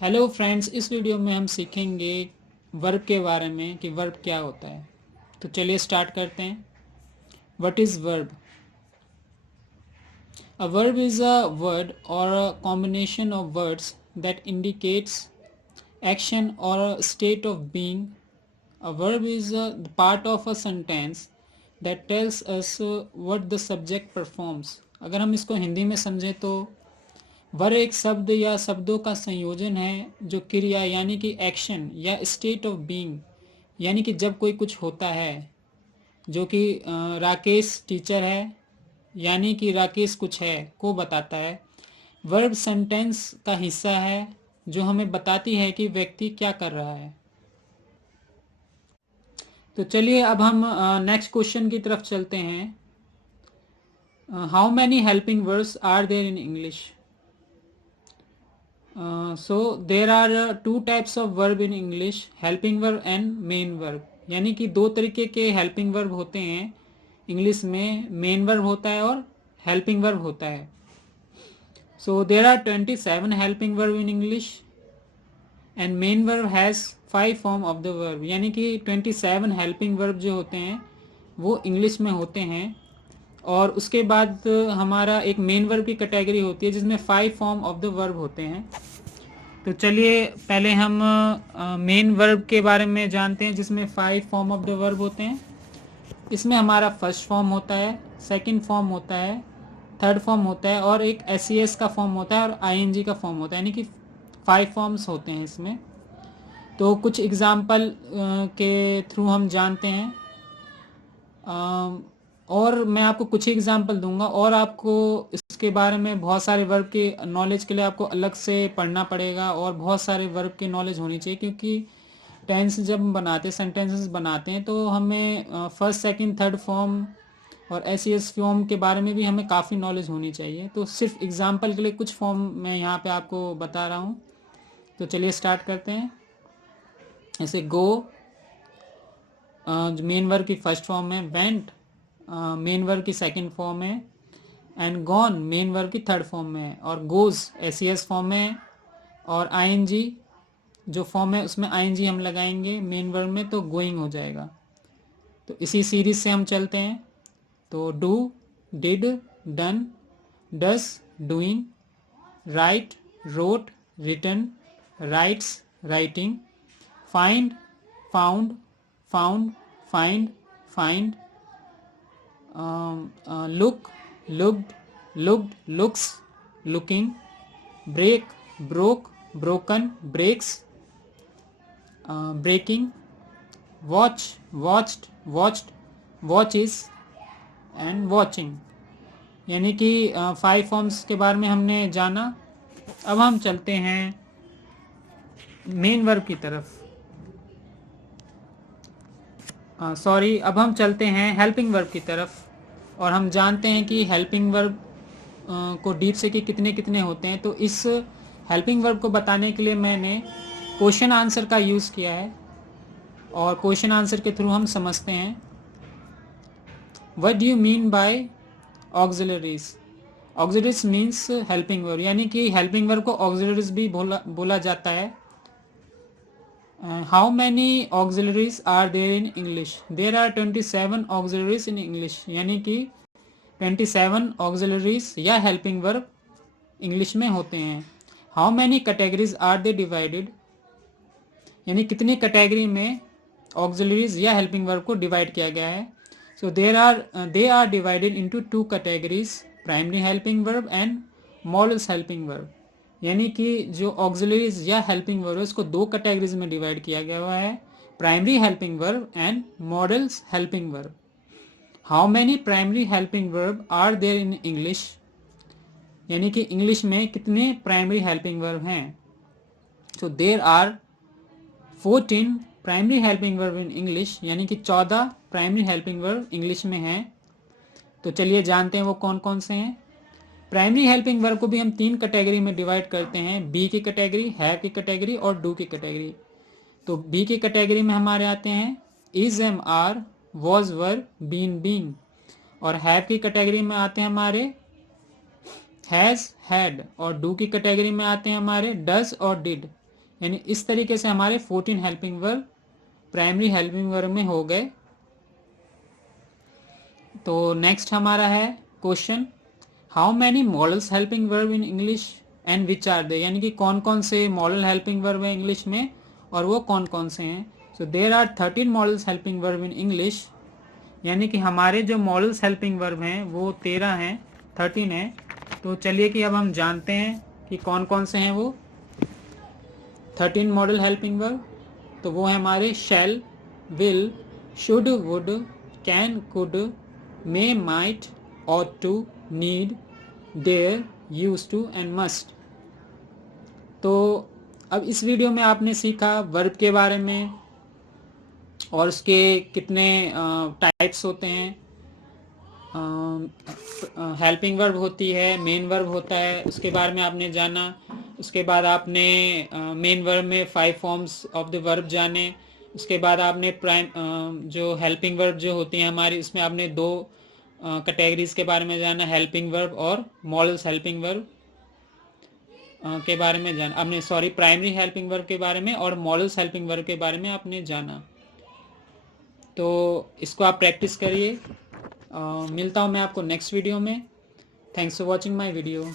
Hello friends, इस video में हम सीखेंगे वर्ब के बारे में कि वर्ब क्या होता है। तो चलिए स्टार्ट करते हैं। What is verb? A verb is a word or a combination of words that indicates action or a state of being. A verb is the part of a sentence that tells us what the subject performs. अगर हम इसको हिंदी में समझें तो verb एक शब्द या शब्दों का संयोजन है जो क्रिया यानी कि एक्शन या स्टेट ऑफ बीइंग यानी कि जब कोई कुछ होता है, जो कि राकेश टीचर है यानी कि राकेश कुछ है को बताता है। वर्ब सेंटेंस का हिस्सा है जो हमें बताती है कि व्यक्ति क्या कर रहा है। तो चलिए अब हम नेक्स्ट क्वेश्चन की तरफ चलते हैं। How many helping verbs are there in English? So there are two types of verb in English, helping verb and main verb. यानी कि दो तरीके के हेल्पिंग वर्ब होते हैं इंग्लिश में, मेन वर्ब होता है और हेल्पिंग वर्ब होता है। So there are 27 helping verb in English and main verb has 5 form of the verb. यानी कि 27 हेल्पिंग वर्ब जो होते हैं वो इंग्लिश में होते हैं। और उसके बाद हमारा एक मेन वर्ब की कैटेगरी होती है जिसमें 5 फॉर्म ऑफ द वर्ब होते हैं। तो चलिए पहले हम मेन वर्ब के बारे में जानते हैं जिसमें 5 फॉर्म ऑफ द वर्ब होते हैं। इसमें हमारा फर्स्ट फॉर्म होता है, सेकंड फॉर्म होता है, थर्ड फॉर्म होता है और एक एस का फॉर्म होता है और आईएनजी का फॉर्म होता है। यानी कि 5 फॉर्म्स होते हैं इसमें। तो कुछ एग्जाम्पल के थ्रू हम जानते हैं, और मैं आपको कुछ ही एग्जाम्पल दूंगा और आपको इसके बारे में बहुत सारे वर्ब के नॉलेज के लिए आपको अलग से पढ़ना पड़ेगा और बहुत सारे वर्ब की नॉलेज होनी चाहिए, क्योंकि टेंस जब हम बनाते हैं, सेंटेंसेस बनाते हैं, तो हमें फर्स्ट सेकंड थर्ड फॉर्म और एस फॉर्म के बारे में भी हमें काफ़ी नॉलेज होनी चाहिए। तो सिर्फ एग्जाम्पल के लिए कुछ फॉर्म मैं यहाँ पे आपको बता रहा हूँ। तो चलिए स्टार्ट करते हैं। जैसे गो मेन वर्ब की फर्स्ट फॉर्म है, वेंट मेन वर्ब की सेकंड फॉर्म है, एंड गॉन मेन वर्ब की थर्ड फॉर्म में है, और गोज एस फॉर्म में है, और आईएनजी जो फॉर्म है उसमें आईएनजी हम लगाएंगे मेन वर्ब में तो गोइंग हो जाएगा। तो इसी सीरीज से हम चलते हैं। तो do, did, done, does, doing, write, wrote, written, writes, writing, find, found, found, find, find, look, looked, looked, looks, looking, break, broke, broken, breaks, breaking, watch, watched, watched, watches and watching। यानी कि 5 forms के बारे में हमने जाना। अब हम चलते हैं मेन वर्ब की तरफ, अब हम चलते हैं हेल्पिंग वर्ब की तरफ, और हम जानते हैं कि हेल्पिंग वर्ब को डीप से कि कितने कितने होते हैं। तो इस हेल्पिंग वर्ब को बताने के लिए मैंने क्वेश्चन आंसर का यूज़ किया है, और क्वेश्चन आंसर के थ्रू हम समझते हैं। What do you mean by auxiliaries? Auxiliaries means helping verb, यानी कि हेल्पिंग वर्ब को ऑक्सिलरीज भी बोला जाता है। How many auxiliaries are there in English? There are 27 auxiliaries in English. यानी कि 27 ऑक्सिलरीज या हेल्पिंग वर्ब इंग्लिश में होते हैं। How many categories are they divided? यानी कितनी कैटेगरी में ऑक्सिलरीज या हेल्पिंग वर्ब को डिवाइड किया गया है। So they are divided into 2 categories, primary helping verb and modals helping verb. यानी कि जो ऑक्सिलरीज या हेल्पिंग वर्ब है उसको 2 कैटेगरीज में डिवाइड किया गया हुआ है, primary helping verb and modals helping verb. How many primary helping verb are there in English? यानी कि इंग्लिश में कितने प्राइमरी हेल्पिंग वर्ब हैं। So there are 14 primary helping verb in English. यानी कि 14 प्राइमरी हेल्पिंग वर्ब इंग्लिश में हैं। तो चलिए जानते हैं वो कौन कौन से हैं। प्राइमरी हेल्पिंग वर्ब को भी हम 3 कैटेगरी में डिवाइड करते हैं, बी की कैटेगरी, हैव की कैटेगरी और डू की कैटेगरी। तो बी की कैटेगरी में हमारे आते हैं is, am, are, was, were, been, being. और हैव की कैटेगरी में आते हैं हमारे हैज, हैड। और डू की कैटेगरी में आते हैं हमारे डज और डिड। यानी इस तरीके से हमारे 14 helping verb primary helping verb में हो गए। तो नेक्स्ट हमारा है question, how many modals helping verb in English and which are they, यानी कि कौन कौन से मॉडल हेल्पिंग वर्ब है इंग्लिश में और वो कौन कौन से हैं। So there are 13 modals helping verb in English, यानी कि हमारे जो मॉडल्स हेल्पिंग वर्ब हैं वो 13 हैं, 13 हैं। तो चलिए कि अब हम जानते हैं कि कौन कौन से हैं वो 13 मॉडल हेल्पिंग वर्ब। तो वो है हमारे shall, will, should, would, can, could, may, might, ought to, need, dare, used to and must। तो अब इस वीडियो में आपने सीखा वर्ब के बारे में और उसके कितने टाइप्स होते हैं। हेल्पिंग वर्ब होती है, मेन वर्ब होता है, उसके बारे में आपने जाना। उसके बाद आपने मेन वर्ब में 5 फॉर्म्स ऑफ द वर्ब जाने। उसके बाद आपने जो हेल्पिंग वर्ब जो होती हैं हमारी, उसमें आपने 2 कैटेगरीज के बारे में जाना, हेल्पिंग वर्ब और मॉडल्स हेल्पिंग वर्ब के बारे में जाना आपने, सॉरी प्राइमरी हेल्पिंग वर्ब के बारे में और मॉडल्स हेल्पिंग वर्ब के बारे में आपने जाना। तो इसको आप प्रैक्टिस करिए। मिलता हूँ मैं आपको नेक्स्ट वीडियो में। Thanks for watching my video.